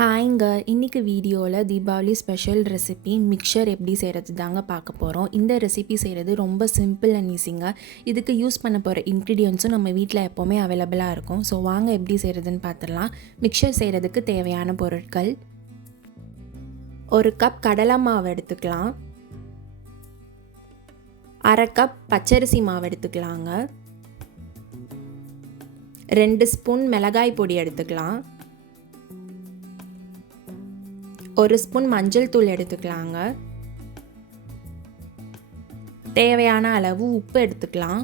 ஹாய்ங்க, இன்றைக்கி வீடியோவில் Deepavali special recipe mixer எப்படி செய்கிறது தாங்க பார்க்க போகிறோம். இந்த ரெசிபி செய்கிறது ரொம்ப சிம்பிள் அண்ட் ஈஸிங்க. இதுக்கு யூஸ் பண்ண போகிற இன்க்ரீடியன்ஸும் நம்ம வீட்டில் எப்போவுமே அவைலபிளாக இருக்கும். ஸோ வாங்க எப்படி செய்கிறதுன்னு பார்த்துடலாம். மிக்சர் செய்கிறதுக்கு தேவையான பொருட்கள்: 1 கப் கடலை மாவு எடுத்துக்கலாம், 1/2 கப் பச்சரிசி மாவு எடுத்துக்கலாங்க, 2 ஸ்பூன் மிளகாய் பொடி எடுத்துக்கலாம், 1 ஸ்பூன் மஞ்சள் தூள் எடுத்துக்கலாங்க, தேவையான அளவு உப்பு எடுத்துக்கலாம்,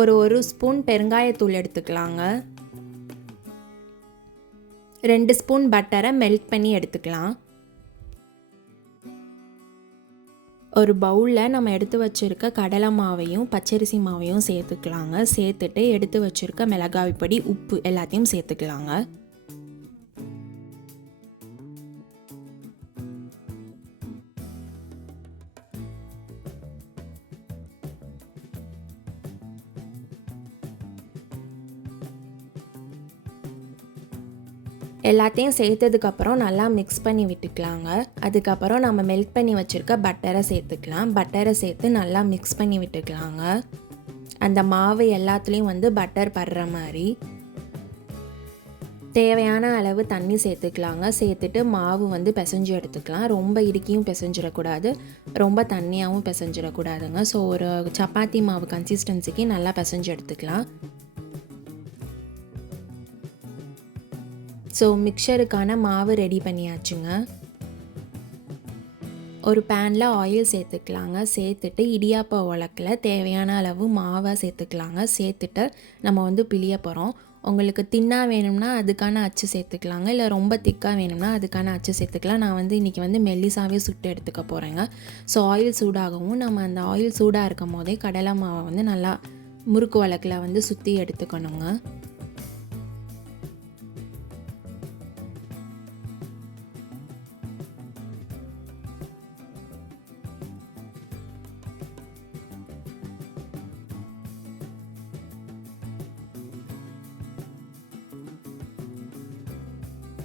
ஒரு ஸ்பூன் பெருங்காயத்தூள் எடுத்துக்கலாங்க, 2 ஸ்பூன் பட்டரை மெல்ட் பண்ணி எடுத்துக்கலாம். ஒரு பவுலில் நம்ம எடுத்து வச்சுருக்க கடலை மாவையும் பச்சரிசி மாவையும் சேர்த்துக்கலாங்க. சேர்த்துட்டு எடுத்து வச்சுருக்க மிளகாய் பொடி, உப்பு எல்லாத்தையும் சேர்த்துக்கலாங்க. எல்லாத்தையும் சேர்த்ததுக்கப்புறம் நல்லா மிக்ஸ் பண்ணி விட்டுக்கலாங்க. அதுக்கப்புறம் நம்ம மெல்ட் பண்ணி வச்சுருக்க பட்டரை சேர்த்துக்கலாம். பட்டரை சேர்த்து நல்லா மிக்ஸ் பண்ணி விட்டுக்கலாங்க. அந்த மாவு எல்லாத்துலேயும் பட்டர் படுற மாதிரி தேவையான அளவு தண்ணி சேர்த்துக்கலாங்க. சேர்த்துட்டு மாவு பிசைஞ்சு எடுத்துக்கலாம். ரொம்ப இறுக்கியும் பிசைஞ்சிடக்கூடாது, ரொம்ப தண்ணியாகவும் பிசைஞ்சிடக்கூடாதுங்க. ஸோ ஒரு சப்பாத்தி மாவு கன்சிஸ்டன்சிக்கு நல்லா பிசைஞ்சு எடுத்துக்கலாம். ஸோ மிக்சருக்கான மாவு ரெடி பண்ணியாச்சுங்க. ஒரு பேனில் ஆயில் சேர்த்துக்கலாங்க. சேர்த்துட்டு இடியாப்ப உலக்கில் தேவையான அளவு மாவை சேர்த்துக்கலாங்க. சேர்த்துட்டு நம்ம பிழிய போகிறோம். உங்களுக்கு தின்னாக வேணும்னா அதுக்கான அச்சு சேர்த்துக்கலாங்க, இல்லை ரொம்ப திக்காக வேணும்னா அதுக்கான அச்சு சேர்த்துக்கலாம். நான் இன்றைக்கி மெல்லிசாவே சுட்டு எடுத்துக்க போகிறேங்க. ஸோ ஆயில் சூடாகவும் நம்ம அந்த ஆயில் சூடாக இருக்கும் போதே கடலை மாவை நல்லா முறுக்கு வழக்கில் சுற்றி எடுத்துக்கணுங்க.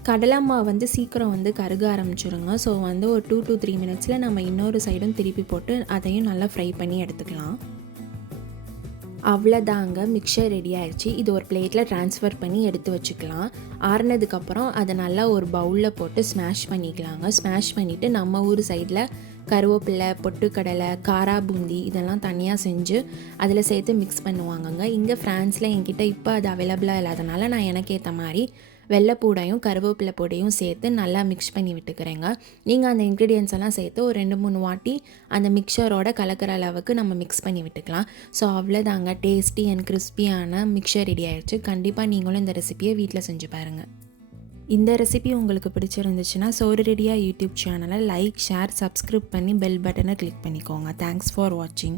கடலை மாவு சீக்கிரம் கருக ஆரம்பிச்சிருங்க. ஸோ ஒரு 2 to 3 மினிட்ஸில் நம்ம இன்னொரு சைடும் திருப்பி போட்டு அதையும் நல்லா ஃப்ரை பண்ணி எடுத்துக்கலாம். அவ்வளோதாங்க, மிக்சர் ரெடி ஆயிடுச்சு. இது ஒரு பிளேட்டில் ட்ரான்ஸ்ஃபர் பண்ணி எடுத்து வச்சுக்கலாம். ஆறுனதுக்கப்புறம் அதை நல்லா ஒரு பவுலில் போட்டு ஸ்மாஷ் பண்ணிக்கலாங்க. ஸ்மாஷ் பண்ணிவிட்டு நம்ம ஊர் சைடில் கருவேப்பிலை, பொட்டுக்கடலை, காரா பூந்தி இதெல்லாம் தனியாக செஞ்சு அதில் சேர்த்து மிக்ஸ் பண்ணுவாங்கங்க. இங்கே ஃப்ரான்ஸில் என்கிட்ட இப்போ அது அவைலபிளாக இல்லாதனால நான் எனக்கு ஏற்ற மாதிரி வெள்ளைப்பூடையும் கருவேப்பிலை பொடியும் சேர்த்து நல்லா மிக்ஸ் பண்ணி விட்டுக்கிறேங்க. நீங்கள் அந்த இன்க்ரீடியன்ஸ் எல்லாம் சேர்த்து ஒரு 2-3 வாட்டி அந்த மிக்சரோட கலக்கிற அளவுக்கு நம்ம மிக்ஸ் பண்ணி விட்டுக்கலாம். ஸோ அவ்வளோதாங்க, டேஸ்டி அண்ட் கிறிஸ்பியான மிக்சர் ரெடி ஆயிடுச்சு. கண்டிப்பாக நீங்களும் இந்த ரெசிபியை வீட்டில் செஞ்சு பாருங்கள். இந்த ரெசிபி உங்களுக்கு பிடிச்சிருந்துச்சுன்னா சோறு-ரெடி-ஆ யூடியூப் சேனலை லைக், ஷேர், சப்ஸ்கிரைப் பண்ணி பெல் பட்டனை கிளிக் பண்ணிக்கோங்க. தேங்க்ஸ் ஃபார் வாட்சிங்.